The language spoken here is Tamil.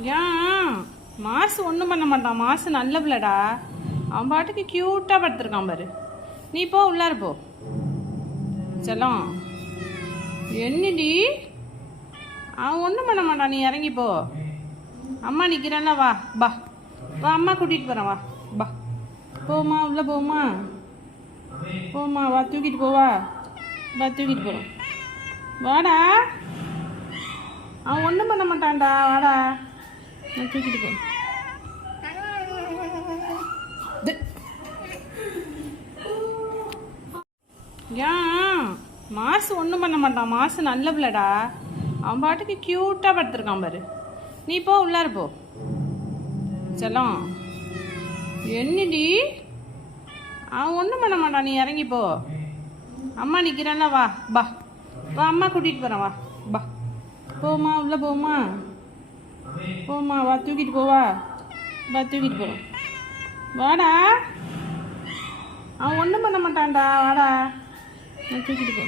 ஏன் மாசு ஒன்றும் பண்ண மாட்டான். மாசு நல்ல பிள்ளடா. அவன் பாட்டுக்கு க்யூட்டாக படுத்துருக்கான் பாரு. நீ போ, உள்ளார போ செல்லம். என்னடி, அவன் ஒன்றும் பண்ண மாட்டான். நீ இறங்கி போ. அம்மா நிற்கிறேன்ல, வா பா வா, அம்மா கூட்டிகிட்டு போகிறேன், வா பா. போமா, உள்ளே போமா, போமா, வா தூக்கிட்டு போவா, வா தூக்கிட்டு போகிறோம். வாடா, அவன் ஒன்றும் பண்ண மாட்டான்டா. வாடா, நான் தூக்கிட்டு போ. ஏன் மாசு ஒன்றும் பண்ண மாட்டான். மாசு நல்ல பிள்ளடா. அவன் பாட்டுக்கு க்யூட்டாக படுத்துருக்கான் பாரு. நீ போ, உள்ளார போ செல்லம். என்னடி, அவன் ஒன்றும் பண்ண மாட்டான். நீ இறங்கி போ. அம்மா நிற்கிறேன்ல, வா பா வா, அம்மா கூட்டிகிட்டு போகிறேன், வா பா. போமா, உள்ளே போமா, போமா, வா தூக்கிட்டு போவா, வா தூக்கிட்டு போகிறோம். வாடா, அவன் ஒன்றும் பண்ண மாட்டான்டா. வாடா, நான் தூக்கிட்டு போ.